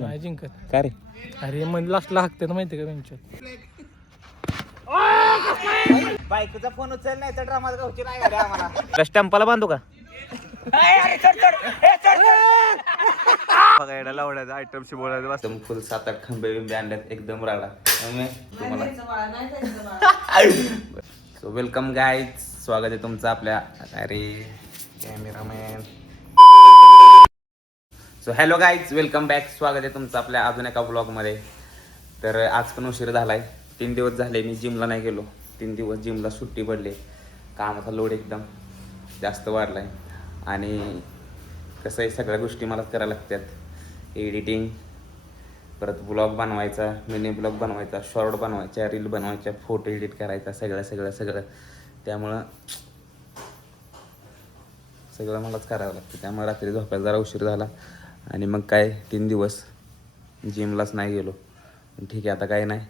नाही जिंकत. का रे? अरे मन लास्टला हाकते ना माहिती का बेंचवर. बायकोचा फोन उचल नाही तर ड्रामा गावची नाही गाडी आम्हाला. स्टंपाला बांधू का? बघायला लावण्याचा आयटमशी बोलायचं एकदम फुल 7-8 खंबे बिंबे आणल्यात एकदम राडा. सो वेलकम गाईज, स्वागत आहे तुमचं आपल्या अरे cameraman. So hello guys, welcome back. स्वागत आहे तुमचं आपल्या अजून एका ब्लॉगमध्ये. तर आज पण उशीर झालाय. 3 दिवस झाले मी जिमला नाही गेलो. 3 दिवस जिमला सुट्टी पडली. कामाचा लोड एकदम जास्त वाढलाय आणि कसं आहे सगळ्या गोष्टी मला करायला लागतात. एडिटिंग, परत ब्लॉग बनवायचा, मिनी ब्लॉग बनवायचा, शॉर्ट बनवायच्या, रील बनवायच्या, फोटो एडिट करायचा, सगळं त्यामुळं सगळं मलाच करावं लागतं. त्यामुळे रात्री झोपायला जरा उशीर झाला आणि मग काय 3 दिवस जिमलाच नाही गेलो. ठीक आहे, आता काय नाही,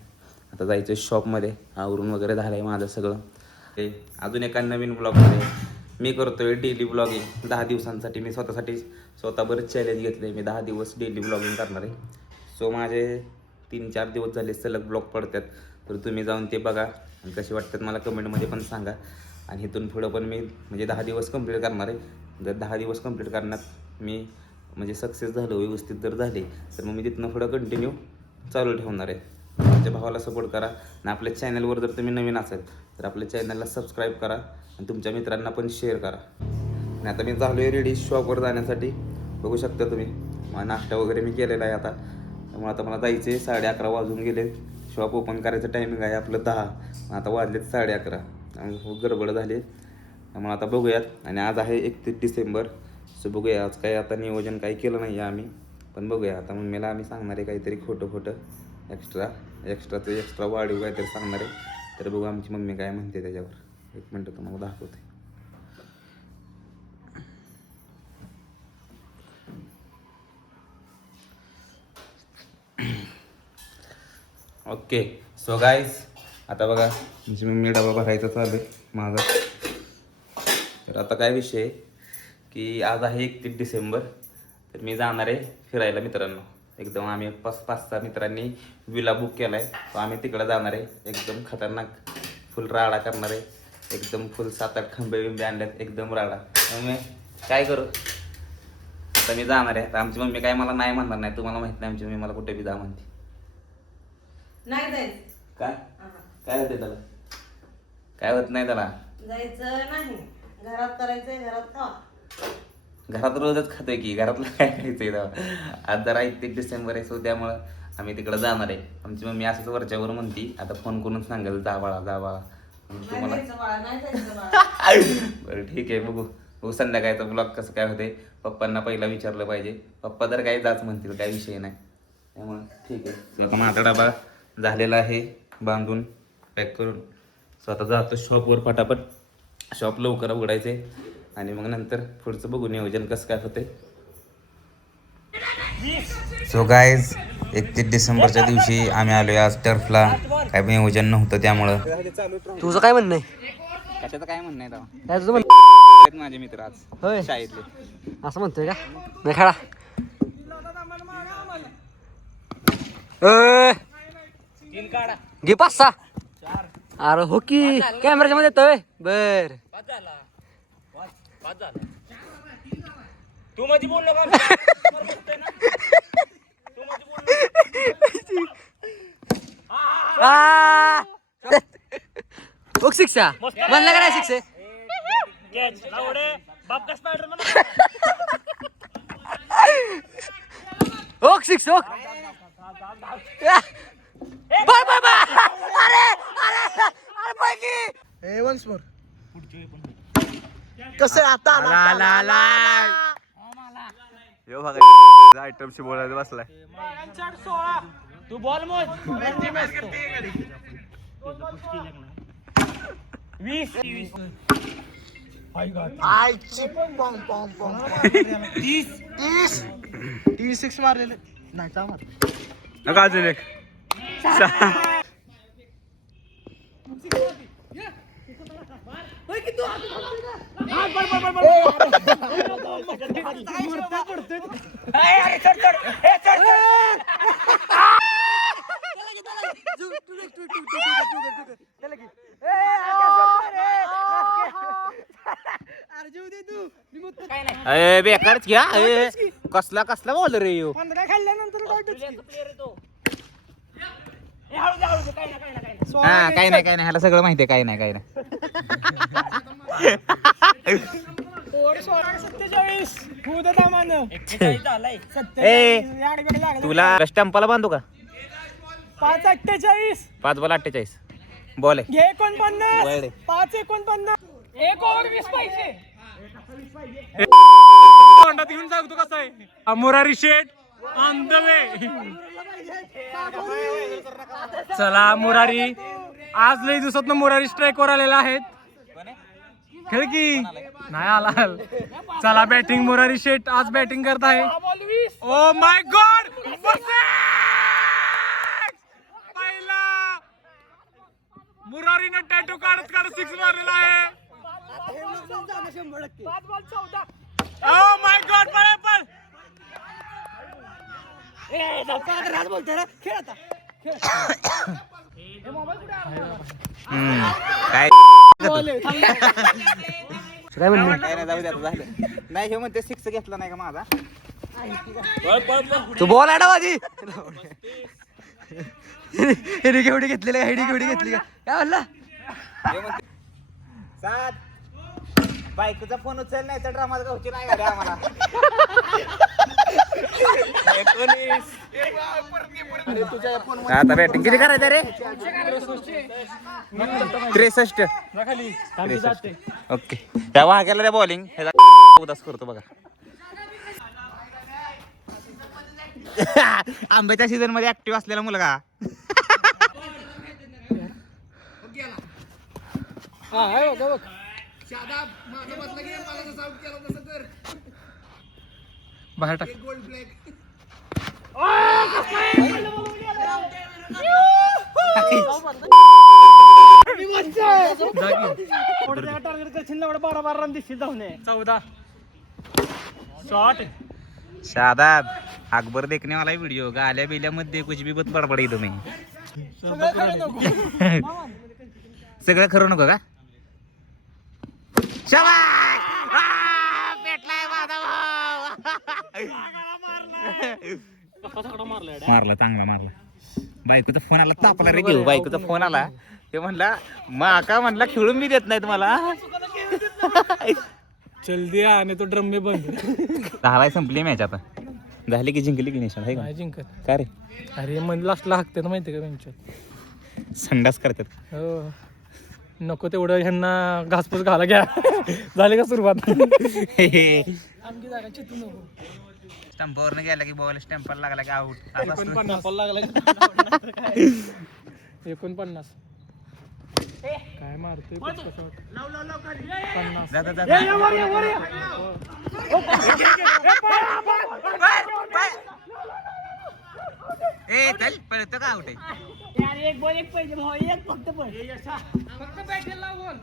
आता जायचं शॉपमध्ये. आवरून वगैरे झालं आहे माझं सगळं. ते अजून एका नवीन ब्लॉगमध्ये मी करतोय डेली ब्लॉगिंग 10 दिवसांसाठी. मी स्वतः बरंच चॅलेंज घेतलं आहे. मी 10 दिवस डेली ब्लॉगिंग करणार आहे. सो माझे 3-4 दिवस झाले सलग ब्लॉग पडतात. तर तुम्ही जाऊन ते बघा आणि कसे वाटतात मला कमेंटमध्ये पण सांगा. आणि इथून पुढं पण मी म्हणजे 10 दिवस कंप्लीट करणार आहे. जर 10 दिवस कंप्लीट करण्यात मी म्हणजे सक्सेस झालो, व्यवस्थित जर झाले, तर मग मी तिथनं पुढं कंटिन्यू चालू ठेवणार आहे. माझ्या भावाला सपोर्ट करा आणि आपल्या चॅनलवर जर तुम्ही नवीन असाल तर आपल्या चॅनलला सबस्क्राईब करा आणि तुमच्या मित्रांना पण शेअर करा. आणि आता मी झालो आहे रेडी शॉपवर जाण्यासाठी. बघू शकता तुम्ही, माझा नाश्ता वगैरे मी केलेला आहे आता. त्यामुळे आता मला जायचं आहे. 11:30 वाजून गेले. शॉप ओपन करायचं टायमिंग आहे आपलं 10. आता वाजलेत 11:30 आणि खूप गडबड झाली. त्यामुळे आता बघूयात. आणि आज आहे 31 डिसेंबर. सो बघूया आज काय आता नियोजन काही केलं नाही आहे आम्ही, पण बघूया आता. मम्मीला आम्ही सांगणार आहे काहीतरी खोटं एक्स्ट्रा वाढीव काहीतरी सांगणार आहे. तर बघू आमची मम्मी काय म्हणते त्याच्यावर. 1 मिनटं तुम्हाला दाखवते. ओके, सो गाईज आता बघा म्हणजे मम्मी डबा भरायचा चालू आहे माझा. तर आता काय विषय आहे की आज आहे 31 डिसेंबर. तर मी जाणार आहे फिरायला मित्रांनो. एकदम आम्ही 5-6 मित्रांनी विला बुक केला आहे. तो आम्ही तिकडं जाणार आहे. एकदम खतरनाक फुल राडा करणार आहे. एकदम फुल 7-8 खंबे बिंबे आणल्यात एकदम राडा. मग काय करू, आता मी जाणार आहे. तर आमची मम्मी काय मला नाही म्हणणार नाही. तुम्हाला माहित नाही आमची मम्मी मला कुठे बी जा म्हणते. नाही जायचं. काय होते त्याला, काय होत नाही त्याला. जायचं नाही, घरात करायचंय, घरात खावा. घरात रोजच खातोय की, घरातलं काय खायचंय तेव्हा. आज जरा 31 डिसेंबर आहे. सो त्यामुळं आम्ही तिकडं जाणार आहे. आमची मम्मी असंच वरच्यावर म्हणती आता फोन करून सांगेल जा बाळा. तुम्हाला बरं ठीक आहे, बघू संध्याकाळचा ब्लॉग कसं काय होते. पप्पांना पहिला विचारलं पाहिजे. पप्पा तर काही जाच म्हणतील, काही विषय नाही. त्यामुळं ठीक आहे. सो आता माझा डबा झालेला आहे बांधून पॅक करून. सो आता जातो शॉपवर फटाफट. शॉप लवकर उघडायचे आणि मग नंतर पुढचं बघू नियोजन कसं काय होते. सो गाईज 31 डिसेंबरच्या दिवशी आम्ही आलोय आज टर्फला. काय नियोजन नव्हतं त्यामुळं. तुझं काय म्हणणं आहे? कशाचं काय म्हणणं आहे तेव्हा. काय तुझं म्हणणं? माझे मित्र आज होय शाळेतले. असं म्हणतोय का? नाही खेळा. घे 5-6. अरे हो की कॅमेराच्या मध्ये येतोय. बर तू मध्ये बोल नका. शिक्षा म्हणलं का नाही शिक्षे. Okay six okay. Once more. कसं आता आयटमशी बोलायला बसलाय. तू बॉल मोज. 20 30 6 मारलेले नाही का मार नका अजून एक. अरे बेकारच घ्या कसला कसला बोल रे यो हा काही नाही ह्याला सगळं माहितीये काही नाही ए तुला स्टंपाला बांधू का 5:48 5 बॉल 48 बॉल आहे घे 49 5:49 1 ओव्हर 20 पाहिजे तोंडात घेऊन सांगतो कसं आहे मुरारी शेठ ऑन द वे चला मुरारी आज लई दिवसात मुरारी स्ट्राईक वर आलेला आहेत खेळ की नाही आला चला बॅटिंग मुरारी शेठ आज बॅटिंग करत आहे ओ माय गॉड पहिला मुरारीने टॅटू काढत काढत 6 मारलेला आहे ओ माय गॉड पण काय काय म्हणणे नाही जाऊ दे आता झालं नाही हे म्हणते 6 घेतला नाही का माझा तू बॉल आडा माझी हेडी केवढी घेतलेली का हेडी केवढी घेतली का काय म्हणला 7 बायकोचा फोन उचल नाही तर ड्रामा गावची नाही का रे आम्हाला 19 आता बॅटिंग किती करायचं रे 63 ओके त्या वाघ्याला रे बॉलिंग उदास करतो बघा आंब्याच्या सीझन मध्ये ऍक्टिव्ह असलेला मुलगा बाहेर टाक शादाब अकबर देखने वाला वीडियो गाल्या बिल्यामध्ये कुछ भी बहुत बडबडी तुम्ही सगळं खरं नको का शाबास! पेटलाय माझा मारला चांगला मारला बायकोचा फोन आला तापला रे घेऊ बायकोचा फोन आला ते म्हणला माका म्हणला खेळून मी देत नाही तुम्हाला जल्दी आने तो ड्रम में बंद झालाय संपली मॅच आता झाली की जिंकली की निशाण आहे नाही जिंकत का रे अरे मन लास्टला हाकते ना माहिती का त्यांच्यात संडास करतात हो नको तेवढं ह्यांना घासपूस घाला घ्या झाली का सुरुवात आमची जागा चितू नको स्टंपावर गेला की बॉल स्टंपर लागला की आउट 49 काय मारतोय ए चल पळतो का आउट आहे एक बॉल एक पाहिजे भाऊ एक फक्त बॅटला लावून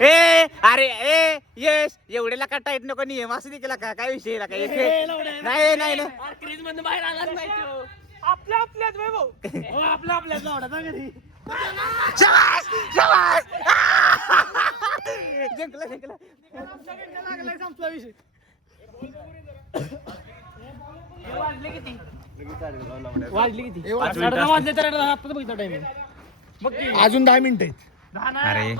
ए अरे ए यश एवढ्याला का टाईट नको नियम असं देखील का काय विषय काय नाही नाही क्रीज मधून बाहेर आलाच नाही आपल्या आपल्यात भाऊ आपल्या आपल्यात लावडा घरी शाबास शाबास जिंकला जिंकला लागलाय संपला विषय वाजले किती वाजले तर आता बघितलं टाइमिंग अजून 10 मिनिटं अरे